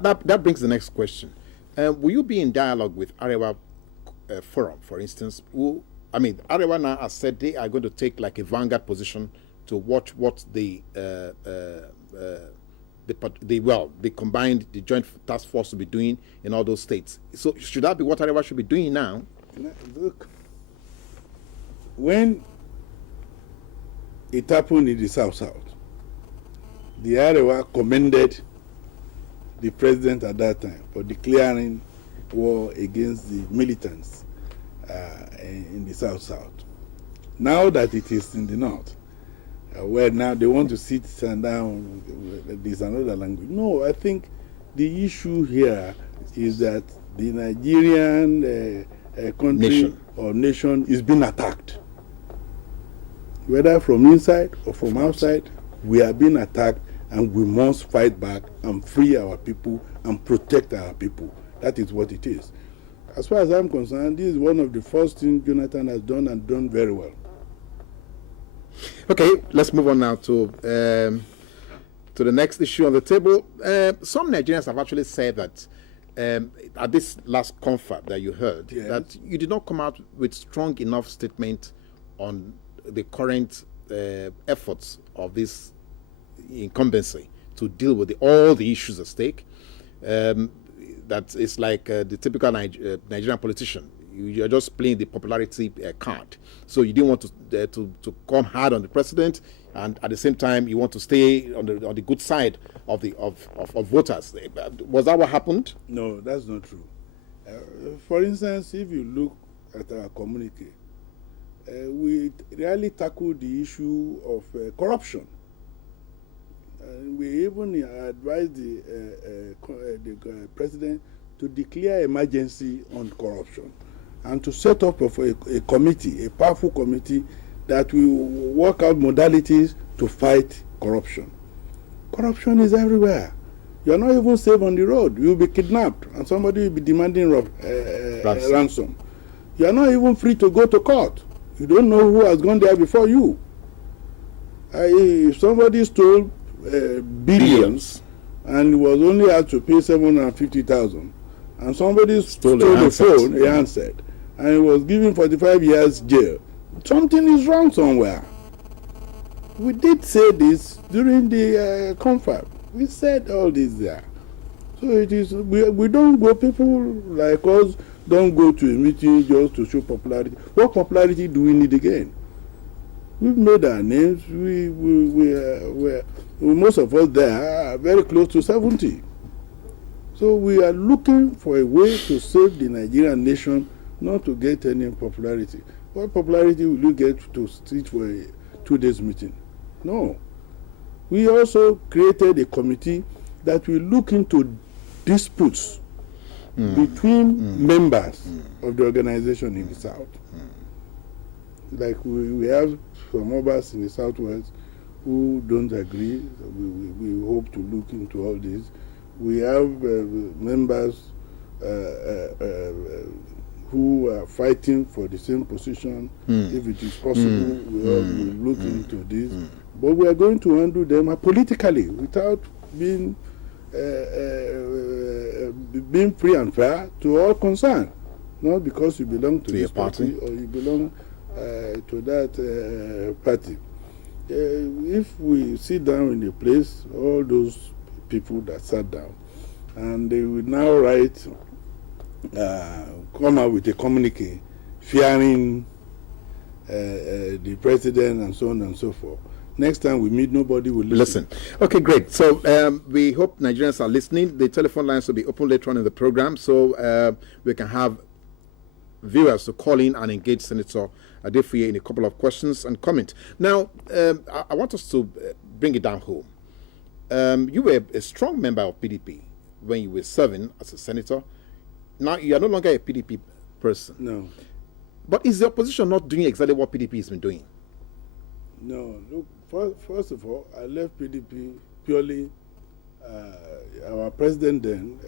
That brings the next question. Will you be in dialogue with Arewa Forum, for instance? Arewa now has said they are going to take like a vanguard position to watch what the combined, the joint task force will be doing in all those states. So should that be what Arewa should be doing now? Look, when it happened in the South, the Arewa commended the president at that time for declaring war against the militants in the South. Now that it is in the North, where now they want to sit down, there's another language. No, I think the issue here is that the Nigerian country or nation is being attacked. Whether from inside or from outside, we are being attacked, and we must fight back and free our people and protect our people. That is what it is. As far as I'm concerned, this is one of the first things Jonathan has done, and done very well. Okay, let's move on now to the next issue on the table. Some Nigerians have actually said that at this last conference that you heard, yes, that you did not come out with strong enough statement on the current efforts of this incumbency to deal with all the issues at stake. That is like the typical Nigerian politician. You're just playing the popularity card. So you didn't want to come hard on the president, and at the same time you want to stay on the good side of voters. Was that what happened? No, that's not true. For instance, if you look at our communique, we really tackled the issue of corruption. We even advised the president to declare emergency on corruption and to set up a committee, a powerful committee that will work out modalities to fight corruption. Corruption is everywhere. You are not even safe on the road. You will be kidnapped and somebody will be demanding ransom. You are not even free to go to court. You don't know who has gone there before you. If somebody stole billions and was only had to pay 750,000, and somebody stole the phone, a handset, and he was given 45 years jail, something is wrong somewhere. We did say this during the conference. We said all this there. So it is, we don't go, people like us don't go to a meeting just to show popularity. What popularity do we need again? We've made our names. Most of us there are very close to 70. So we are looking for a way to save the Nigerian nation, not to get any popularity. What popularity will you get to sit for a 2 days meeting? No. We also created a committee that will look into disputes between members of the organization in the South. Like we have some members in the Southwest who don't agree. We hope to look into all this. We have members who are fighting for the same position. If it is possible, we all will look into this. But we are going to handle them politically without being free and fair to all concerned. Not because you belong to this party or you belong to that party. If we sit down in a place, all those people that sat down, and they will now write, come out with a communique fearing the president and so on and so forth. Next time we meet, nobody will listen. Okay, great. So we hope Nigerians are listening. The telephone lines will be open later on in the program, so we can have viewers to call in and engage Senator ADEFUYE in a couple of questions and comment. Now, I want us to bring it down home. You were a strong member of PDP when you were serving as a senator. Now you are no longer a PDP person. No. But is the opposition not doing exactly what PDP has been doing? No. Look, first of all, I left PDP purely. Our president then,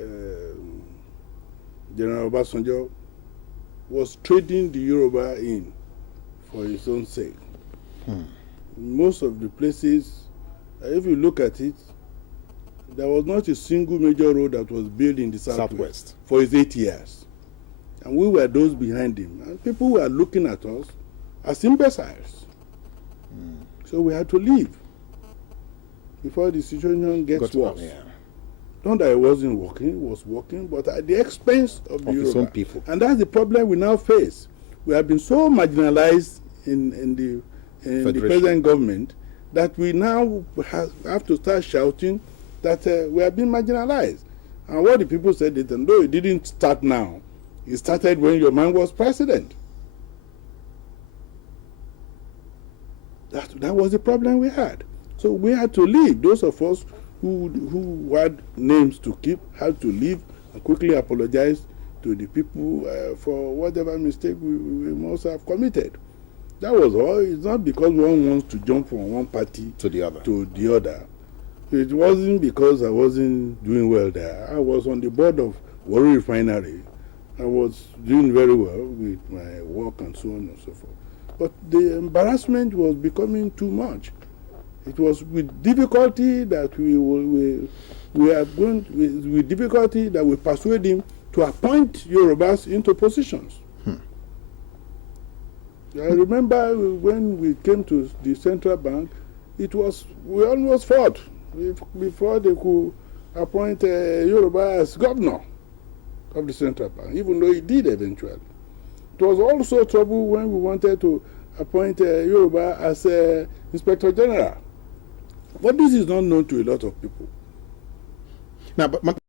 General Obasanjo, was trading the Yoruba in for his own sake. Most of the places, if you look at it, there was not a single major road that was built in the Southwest for his 8 years. And we were those behind him. And people were looking at us as imbeciles. So we had to leave before the situation gets worse. Not that it wasn't working, it was working, but at the expense of the Yoruba people. And that's the problem we now face. We have been so marginalized in the present government that we now have to start shouting that we have been marginalized. And what the people said is, no, it didn't start now. It started when your man was president. That was the problem we had. So we had to leave. Those of us who had names to keep had to leave and quickly apologize to the people for whatever mistake we must have committed. That was all. It's not because one wants to jump from one party to the other. It wasn't because I wasn't doing well there. I was on the board of Warri Refinery. I was doing very well with my work and so on and so forth. But the embarrassment was becoming too much. It was with difficulty that with difficulty that we persuade him to appoint Yorubas into positions. I remember when we came to the central bank, we almost fought before they could appoint Yoruba as governor of the central bank, even though he did eventually. It was also trouble when we wanted to appoint Yoruba as Inspector General. But this is not known to a lot of people. Now, but